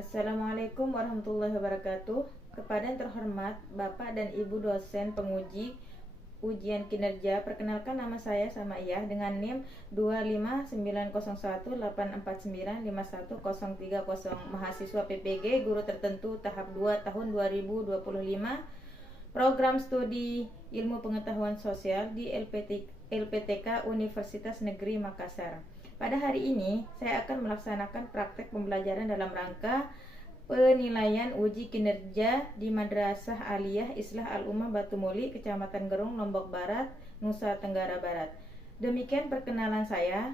Assalamualaikum warahmatullahi wabarakatuh. Kepada yang terhormat Bapak dan Ibu dosen penguji ujian kinerja, perkenalkan nama saya Samaiyah dengan NIM 2590184951030, mahasiswa PPG guru tertentu tahap 2 tahun 2025, program studi ilmu pengetahuan sosial di LPTK Universitas Negeri Makassar. Pada hari ini, saya akan melaksanakan praktek pembelajaran dalam rangka penilaian uji kinerja di Madrasah Aliyah Islah Al-Ummah Batu Muli, Kecamatan Gerung, Lombok Barat, Nusa Tenggara Barat. Demikian perkenalan saya.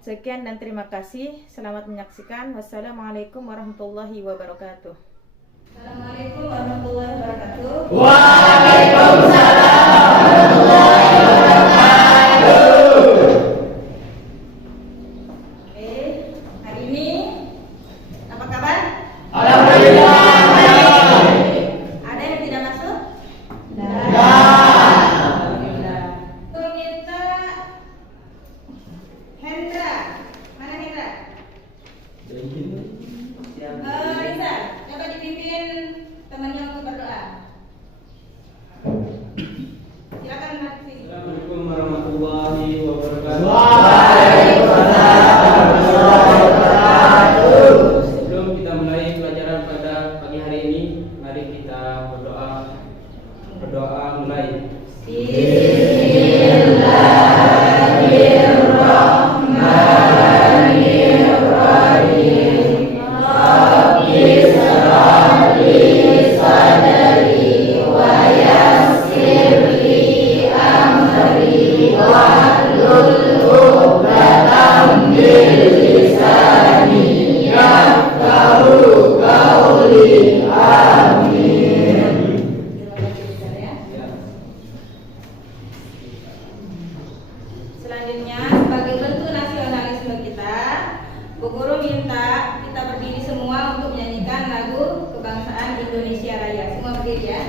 Sekian dan terima kasih. Selamat menyaksikan. Wassalamualaikum warahmatullahi wabarakatuh. Assalamualaikum warahmatullahi wabarakatuh. Waalaikumsalam warahmatullahi wabarakatuh. Hari ini apa kabar? Alhamdulillah. Ada yang tidak masuk? Ya. Alhamdulillah. Untuk kita Hendra. Mana Hendra? Risa, coba dipimpin temannya untuk berdoa. Silakan Mas. Assalamualaikum warahmatullahi wabarakatuh. Sebelum kita mulai pelajaran pada pagi hari ini, mari kita berdoa mulai. Selanjutnya, sebagai bentuk nasionalisme kita, Bu Guru minta kita berdiri semua untuk menyanyikan lagu kebangsaan Indonesia Raya. Semua berdiri ya.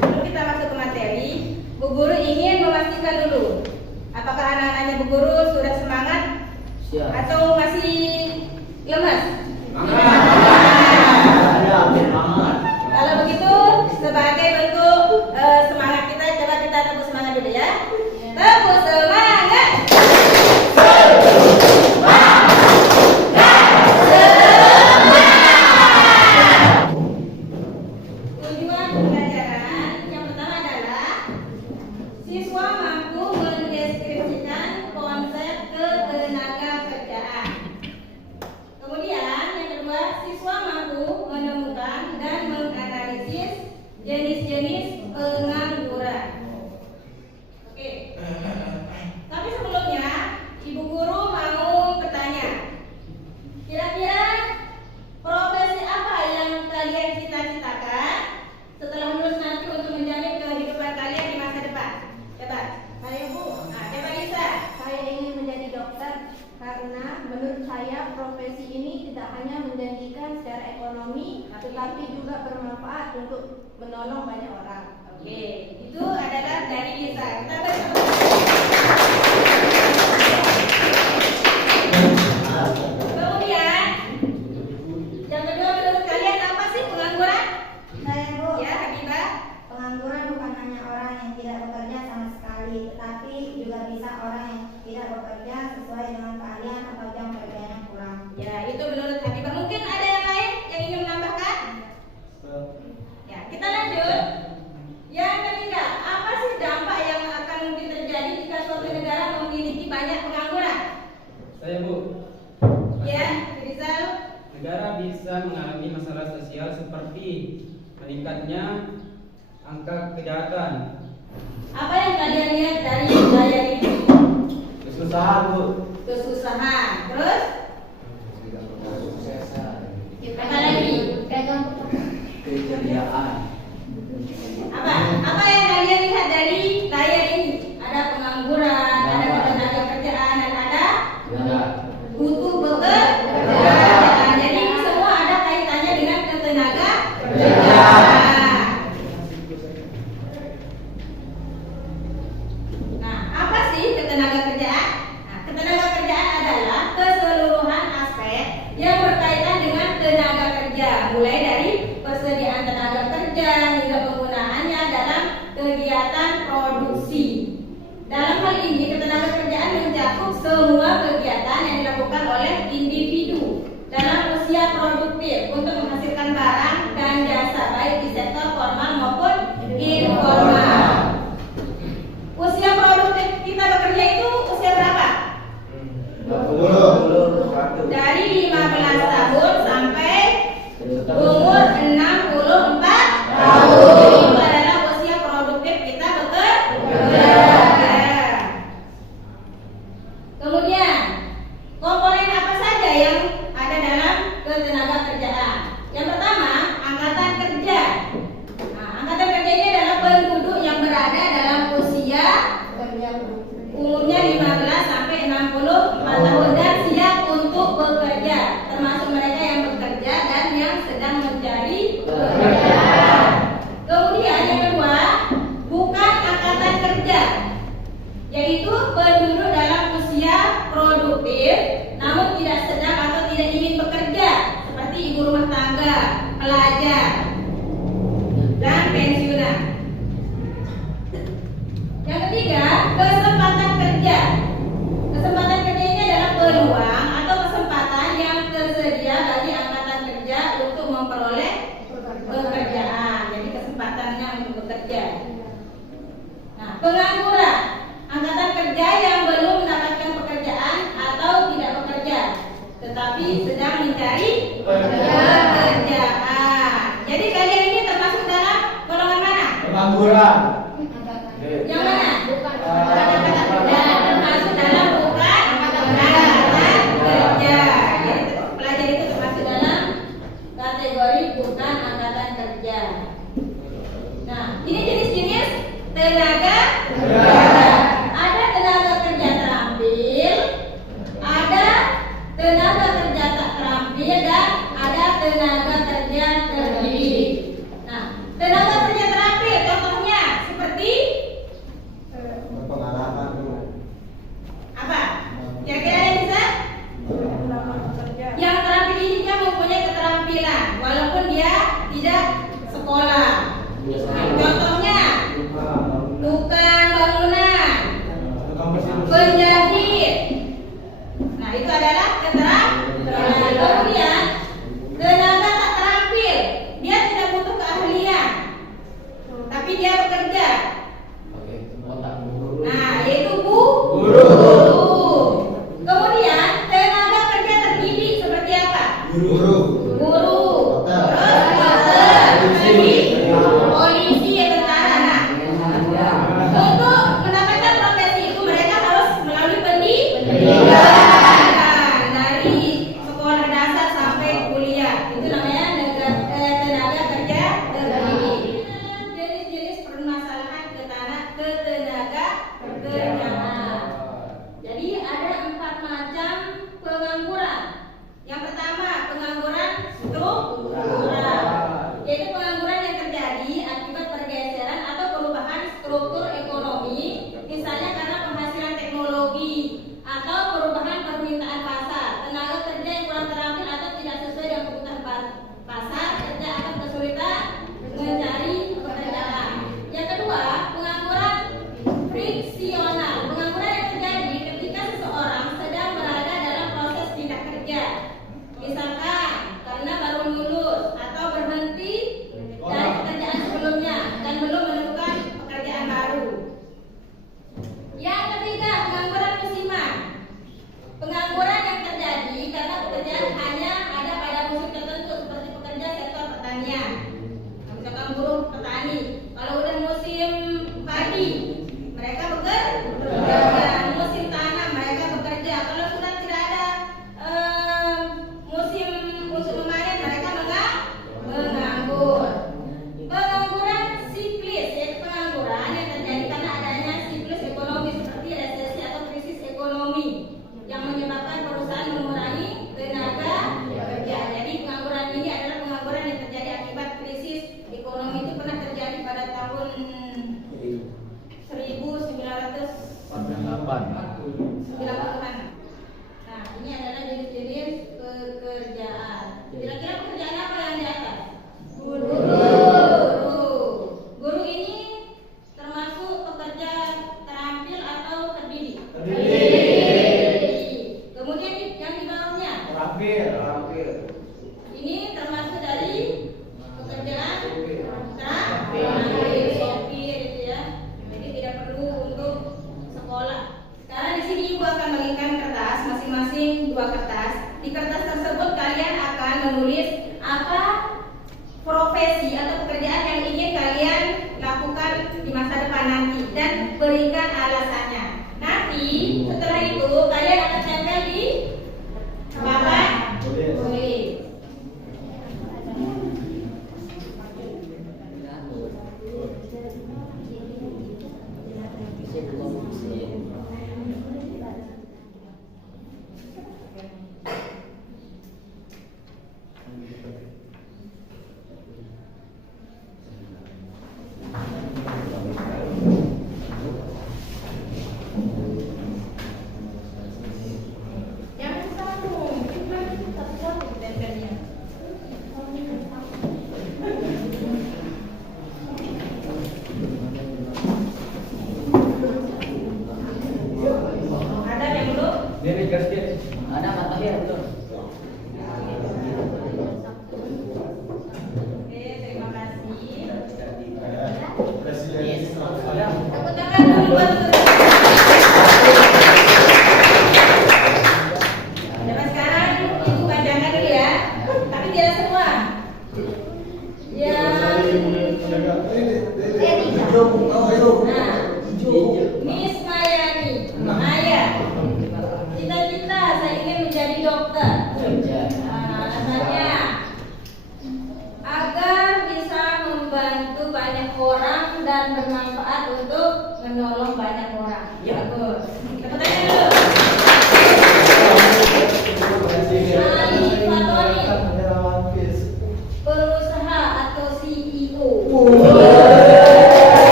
Sebelum kita masuk ke materi, Bu Guru ingin memastikan dulu, apakah anak-anaknya Bu Guru sudah semangat atau masih lemas? Kalau begitu, sebagai bentuk semangat kita, coba kita tepuk semangat dulu ya. Tepuk semangat. Tujuan pembelajaran yang pertama adalah siswa mampu mendeskripsikan konsep ketenaga kerjaan. Menurut saya profesi ini tidak hanya menjanjikan secara ekonomi, tetapi juga bermanfaat untuk menolong banyak orang. Oke, itu adalah dari Lisa. Kita bersama. Kemudian, yang kedua menurut kalian apa sih pengangguran? Saya, Bu, Ya, Habibah. pengangguran bukan hanya orang yang tidak bekerja sama sekali, tetapi juga bisa orang yang tidak bekerja sesuai dengan keahlian atau jam kerjanya yang kurang. Ya, itu menurut Habibah. Mungkin ada yang lain yang ingin menambahkan? Ya, kita lanjut. Yang ketiga, apa sih dampak yang akan mungkin terjadi jika suatu negara memiliki banyak pengangguran? Saya, Bu. Ya, Rizal. Negara bisa mengalami masalah sosial seperti meningkatnya angka kejahatan, Apa yang kalian lihat dari budaya ini? Kesusahan, Bu. Kesusahan. Terus? Apa lagi? Keceriaan. Apa yang kalian lihat dari layar ini? Ada pengangguran, ada ketenaga kerjaan, dan ada butuh bekerja. Jadi semua ada kaitannya dengan ketenaga kerjaan. Nah, apa sih ketenaga kerjaan? Nah, ketenaga kerjaan adalah keseluruhan aspek yang berkaitan dengan tenaga kerja, mulai dari persediaan tenaga kerja hingga penggunaannya dalam kegiatan produksi. Dalam hal ini, ketenaga kerjaan mencakup semua kegiatan yang dilakukan oleh individu dalam usia produktif untuk menghasilkan barang dan jasa, baik di sektor formal maupun informal. Usia produktif kita bekerja itu usia berapa? 20. Dari 15 tahun sampai umur 64 tahun. Itu adalah usia produktif kita bekerja. Kemudian, komponen apa saja yang ada dalam ketenaga kerjaan? Yang pertama, angkatan kerja. Nah, angkatan kerja ini adalah penduduk yang berada dalam usia umurnya 15 sampai 64 tahun dan siap untuk bekerja, termasuk mereka yang bekerja dan yang sedang mencari pekerjaan. Kemudian yang kedua, bukan angkatan kerja, yaitu penduduk dalam usia produktif namun tidak sedang atau tidak ingin bekerja, seperti ibu rumah tangga, pelajar, dan pensiunan. Yang ketiga, kesempatan kerja. Kesempatan kerja ini adalah peluang atau kesempatan yang tersedia bagi angkatan kerja untuk memperoleh pekerjaan. Jadi kesempatannya untuk bekerja. Nah, pengangguran, angkatan kerja yang belum mendapatkan pekerjaan atau tidak bekerja, tetapi sedang mencari pekerjaan. Jadi kalian ini termasuk dalam golongan mana? Pengangguran. Yang mana? Termasuk dalam bukan angkatan kerja. Jadi pelajar itu termasuk dalam kategori bukan angkatan kerja. Nah, ini jenis-jenis tenaga kerja. Ada tenaga kerja terampil, ada tenaga kerja tak terampil, dan ada tenaga kerja terdidik. Nah, tenaga kerja terampil contohnya seperti Pengalaman, Bu. apa? Kira-kira ada yang bisa? Yang terampil ini dia mempunyai keterampilan walaupun dia tidak sekolah. Nah, contohnya tukang bangunan, penjahit. Nah, itu adalah keterampilan. Kemudian tenaga tak terampil, dia tidak butuh keahlian, tapi dia bekerja. Nah, yaitu guru. Kemudian tenaga kerja terdidik seperti apa? Guru. Terus dokter, polisi, tentara. Nah, untuk mendapatkan profesi itu mereka harus melalui pendidikan. dua kertas. Di kertas tersebut kalian akan menulis apa profesi atau pekerjaan yang ingin kalian lakukan di masa depan nanti dan berikan alasannya. Nanti setelah itu kalian akan tempel di papan tulis.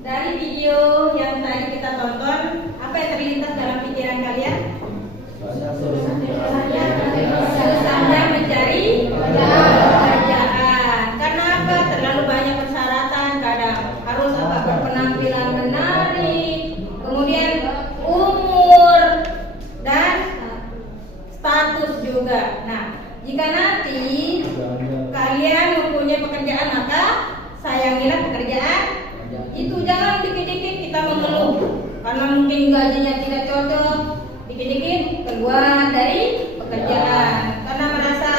Dari video yang tadi kita tonton, apa yang terlintas dalam pikiran kalian? Susahnya mencari pekerjaan. Karena apa? Terlalu banyak persyaratan. Kadang harus apa? Berpenampilan menarik, kemudian umur dan status juga. Nah, jika nanti kalian mempunyai pekerjaan, maka sayangilah pekerjaan itu. Jangan dikit-dikit kita mengeluh karena mungkin gajinya tidak cocok, dikit-dikit keluar dari pekerjaan karena merasa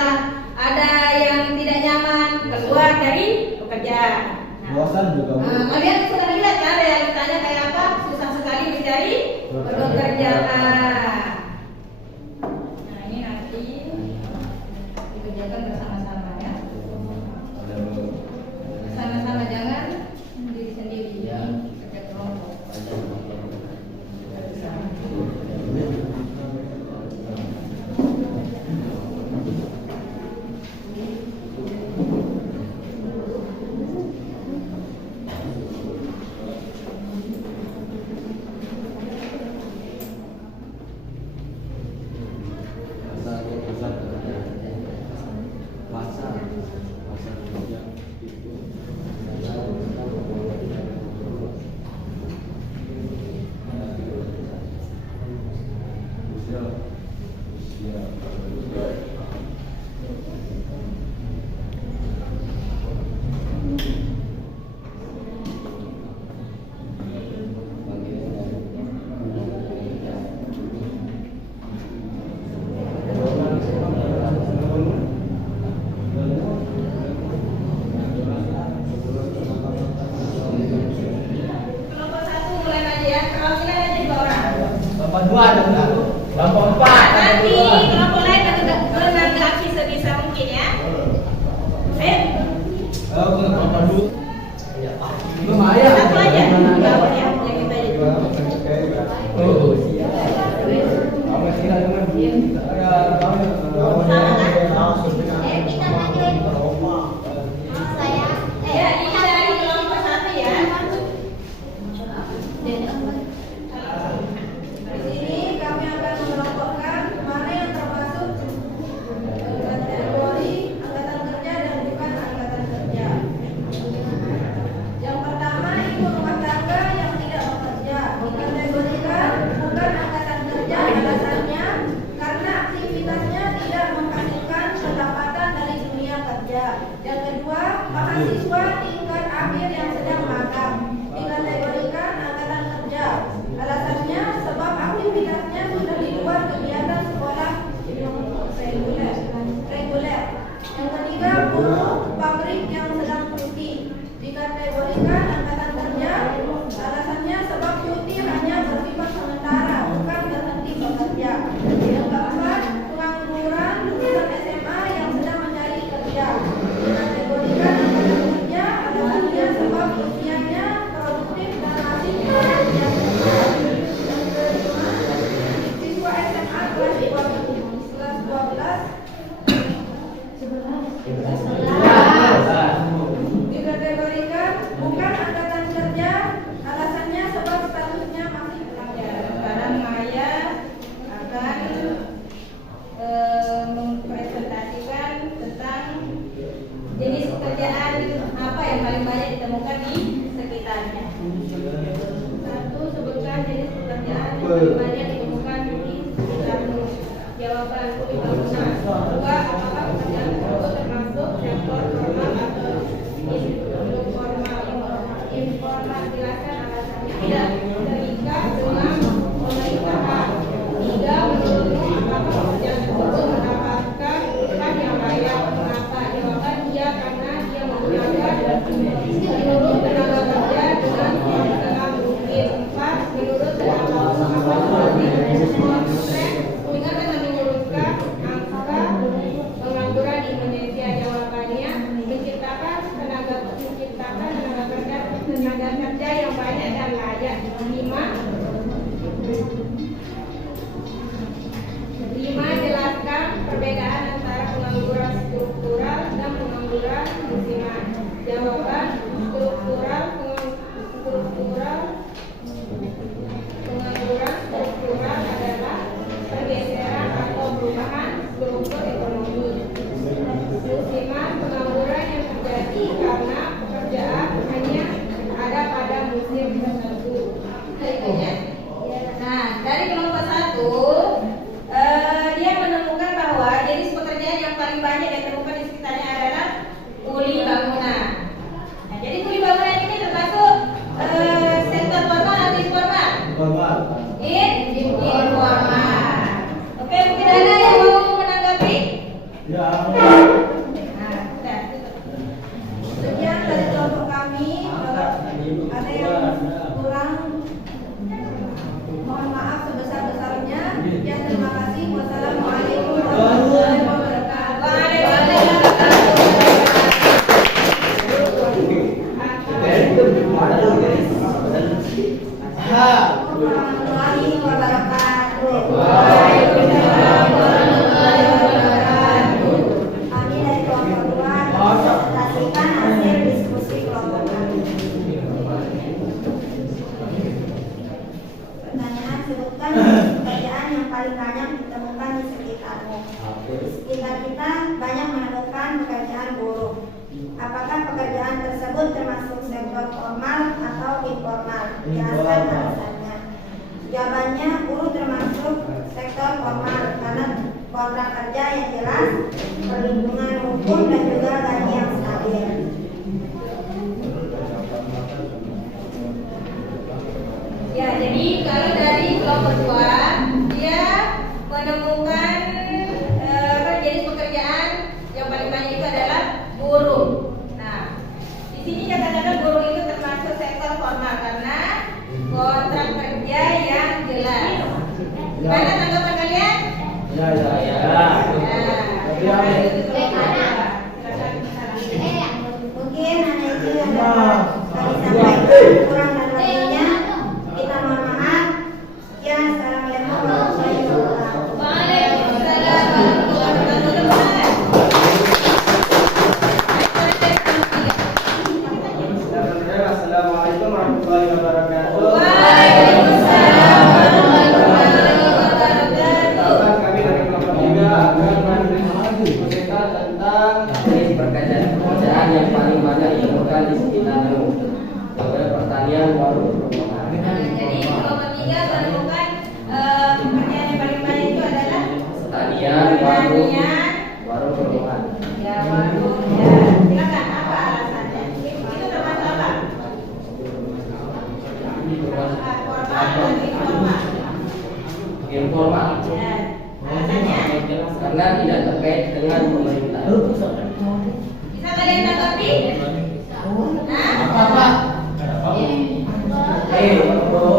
ada yang tidak nyaman, keluar dari pekerjaan. Kalian sudah lihat kan realitanya kayak apa? Susah sekali mencari pekerjaan. Nah, ini nanti dikerjakan bersama-sama ya. Sama-sama, jangan diri sendiri. Kerja kelompok. Kelompok 2 ada enggak? Kelompok 4. Nanti kelompok lain menanggapi sebisa mungkin ya. Kelompok 2. Lumayan. Satu aja. Jawab ya. Yang kita itu. Oh, siap. Kamu sila dengan Kita lanjut. Saya. Ya, ini dari kelompok 1 ya. Di sini kami akan mengelompokkan mana yang termasuk kategori angkatan kerja dan bukan angkatan kerja. Yang pertama ibu rumah tangga yang tidak bekerja dikategorikan bukan angkatan kerja, alasannya karena aktivitasnya tidak menghasilkan pendapatan dari dunia kerja. Yang kedua, mahasiswa tingkat akhir yang sedang magang dikategorikan angkatan kerja. Alasannya sebab aktivitasnya sudah di luar kegiatan sekolah reguler. Yang ketiga, buruh pabrik yang sedang cuti dikategorikan angkatan kerja. Alasannya sebab cuti hanya bersifat sementara, bukan berhenti bekerja. Yang keempat, pengangguran lulusan SMA yang sedang mencari kerja dikategorikan angkatan kerja. Alasannya sebab usianya produktif dan masih bekerja. Siswa SMA kelas 12 dikategorikan bukan angkatan kerja. Alasannya sebab statusnya masih pelajar. Sekarang Maya akan mempresentasikan tentang jenis pekerjaan apa yang paling banyak ditemukan di sekitarnya. 1. Sebutkan jenis pekerjaan yang paling banyak ditemukan di sekitarmu. Jawaban: kuli bangunan. 2. Apakah pekerjaan tersebut termasuk sektor formal atau informal? Informal, jelaskan alasannya. Tidak terikat dengan pemerintahan. 3. Menurutmu apakah pekerjaan tersebut mendapatkan upah yang layak? Mengapa? Jawaban: iya, karena dia menggunakan menurut tenaga kerja dengan setengah mungkin. 4. Menurut pendapatmu apa seperti kontrak? Ingat dan menguruskan angka pengangguran di Indonesia. Jawabannya: menciptakan tenaga kerja yang banyak dan layak. 5. Jelaskan perbedaan antara pengangguran struktural dan pengangguran musiman. Jawaban: pengangguran struktural adalah pergeseran atau perubahan struktur ekonomi. Musiman, pengangguran yang terjadi karena pekerjaan hanya ada pada musim tertentu. Berikutnya, nah dari kelompok 1, dia menemukan bahwa jenis pekerjaan yang paling banyak ditemukan di sekitarnya adalah kuli bangunan. Nah, jadi kuli bangunan ini termasuk sektor formal atau informal? Formal. Informal. Oke, mungkin ada yang mau menanggapi? Ya. Nah, sudah. Sekian dari kelompok kami. Kalau ada yang kurang, mohon maaf sebesar-besarnya. Ya, terima kasih. Wassalamualaikum warahmatullahi wabarakatuh. Warahmatullahi wabarakatuh. Kami dari kelompok 2 mempresentasikan hasil diskusi kelompok kami. Pertanyaan: sebutkan pekerjaan yang paling banyak ditemukan di sekitarmu. Di sekitar kita banyak menemukan pekerjaan buruh. Apakah pekerjaan tersebut termasuk sektor formal atau informal? Jelaskan alasannya. Jawabannya: buruh termasuk sektor formal karena kontrak kerja yang jelas, perlindungan hukum dan juga gaji yang stabil. Ya, jadi kalau dari kelompok 2, dia menemukan jenis pekerjaan yang paling banyak itu adalah buruh. Nah, di sini kata-kata buruh itu termasuk sektor formal karena kontrak kerja yang jelas. Mana tanggapan kalian? Ya. Mungkin hanya itu yang dapat kami sampaikan, kurang dan lebihnya kita mohon maaf. Sekian, assalamualaikum warahmatullahi wabarakatuh. Waalaikumsalam warahmatullahi wabarakatuh. Assalamualaikum warahmatullahi wabarakatuh. Waalaikumsalam warahmatullahi wabarakatuh. Kami dari kelompok 3 akan menceritakan tentang jenis pekerjaan yang paling banyak ditemukan di sekitarmu. Sebagai pertanian, warung, perumahan. Jadi kelompok 3 menemukan pekerjaan yang paling banyak itu adalah Pertanian, warung, perumahan. ya warung. Ya, silakan apa alasannya? Itu termasuk apa? Formal dan informal. Informal. Ya, alasannya Karena tidak terkait dengan pemerintah. bisa kalian tanggapi? Nah, Apa? ya, Assalamualaikum warahmatullahi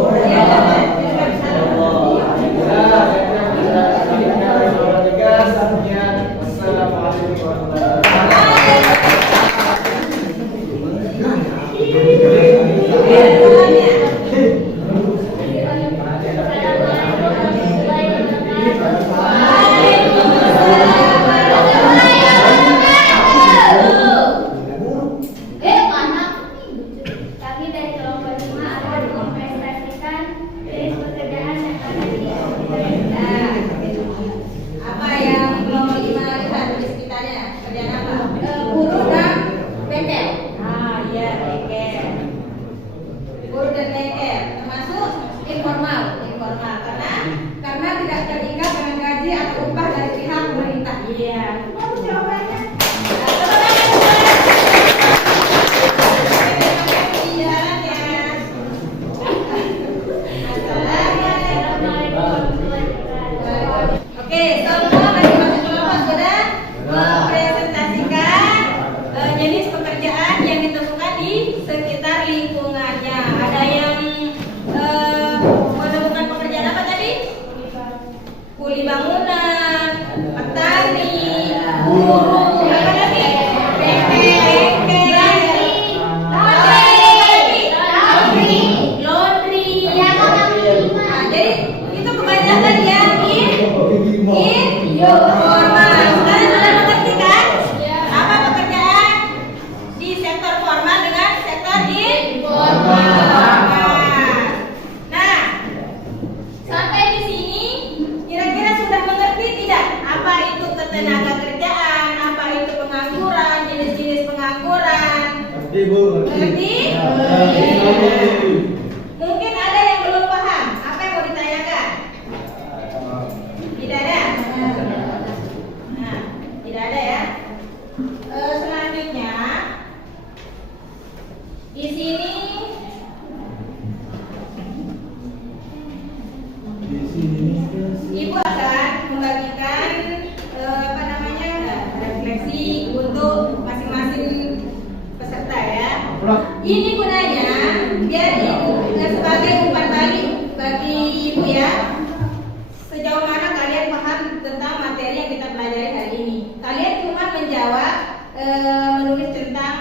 Kami dari kelompok 5 akan mempresentasikan jenis pekerjaan yang ada di pemerintah. apa yang kelompok 5 lihat di sekitarnya? Kerjaan apa? Buruh dan bengkel. Iya, bengkel. Buruh dan bengkel termasuk informal karena tidak terikat dengan gaji atau upah dari pihak pemerintah. Iya. Bagus jawabannya. Oke, semua masing-masing kelompok sudah mempresentasikan jenis pekerjaan yang ditemukan di sekitar lingkungannya. Ada yang menemukan pekerjaan apa tadi? Kuli bangunan, petani, buruh, apa lagi? Bengkel, laundry. Nah, jadi itu kebanyakan yang informal. Kalian sudah mengerti kan? Apa pekerjaan di sektor formal dengan sektor informal? Nah, sampai di sini kira-kira sudah mengerti tidak? Apa itu ketenaga kerjaan? Apa itu pengangguran? Jenis-jenis pengangguran? Mengerti? Mungkin ada yang belum paham. Apa yang mau ditanyakan? Tidak ada. Nah, tidak ada ya. Selanjutnya di sini Ibu akan membagikan refleksi untuk masing-masing peserta ya. Ini gunanya biar Ibu sebagai umpan balik bagi Ibu ya. Sejauh mana kalian paham tentang materi yang kita pelajari hari ini? Kalian cuma menjawab menulis tentang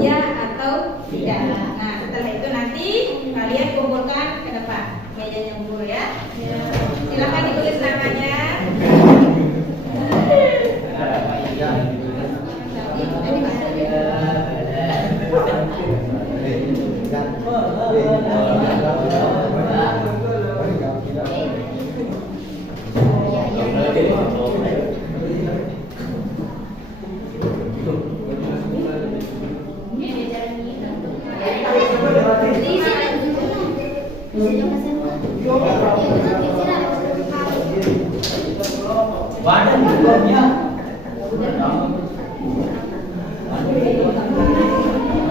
ya atau tidak. Nah, setelah itu nanti kalian kumpulkan ke depan mejanya guru ya. Silakan ditulis namanya.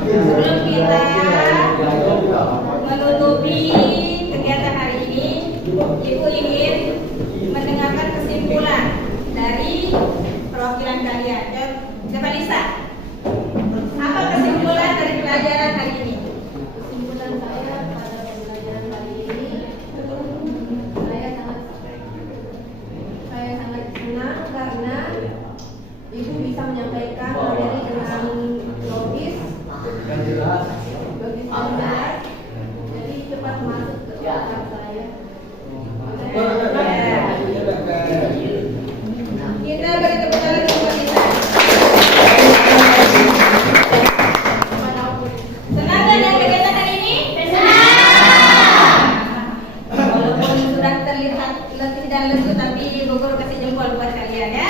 Sebelum kita menutupi kegiatan hari ini, Ibu ingin mendengarkan kesimpulan dari perwakilan kalian. Coba Lisa, apa kesimpulan dari pelajaran hari ini? Kesimpulan saya pada pembelajaran hari ini, saya sangat letih dan lesu, tapi Bu Guru kasih jempol buat kalian ya.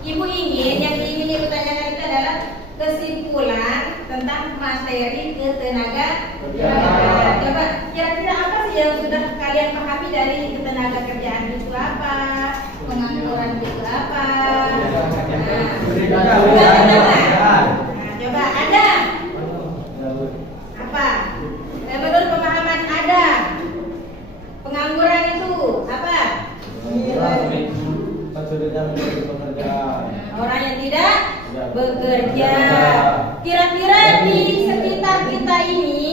Ibu yang ingin Ibu tanyakan itu adalah kesimpulan tentang materi ketenaga kerjaan. Coba kira-kira apa sih yang sudah kalian pahami dari ketenaga kerjaan itu apa? Pengangguran itu apa? Coba ada apa? Menurut pemahaman ada pengangguran itu apa? Orang yang tidak bekerja. Kira-kira di sekitar kita ini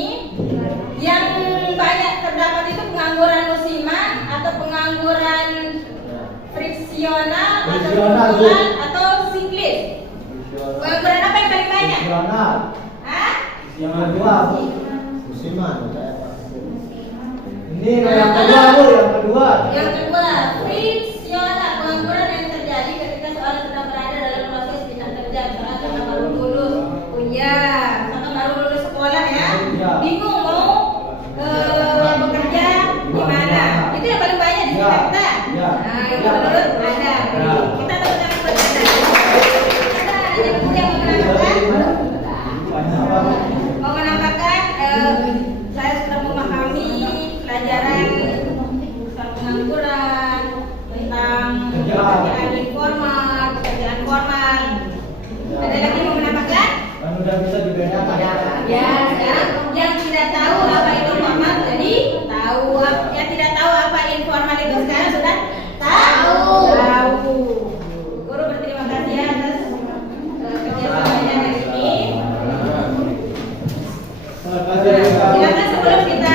yang banyak terdapat itu pengangguran musiman atau pengangguran friksional atau kebetulan atau siklis? Pengangguran apa yang paling banyak? Hah? Yang kedua, musiman. Ini yang kedua, Bu, yang kedua. Yang kedua, friksional, pengangguran yang terjadi ketika seorang sedang berada dalam proses bidang kerja, misalnya karena baru lulus kuliah, misalkan baru lulus sekolah ya, bingung mau bekerja di mana. Itu yang paling banyak di sekitar kita. Nah, yang menurut Anda, kita tepuk tangan buat Anda. Ada yang punya mau menambahkan, saya sudah memahami pelajaran tentang pengangguran, tentang pekerjaan informal, pekerjaan formal. Ada lagi mau menambahkan? Kan udah bisa dibedakan. Ya, sekarang yang tidak tahu apa itu formal jadi tahu. Yang tidak tahu apa informal itu sekarang sudah tahu. Guru berterima kasih atas kerjasamanya hari ini. Silakan sebelum kita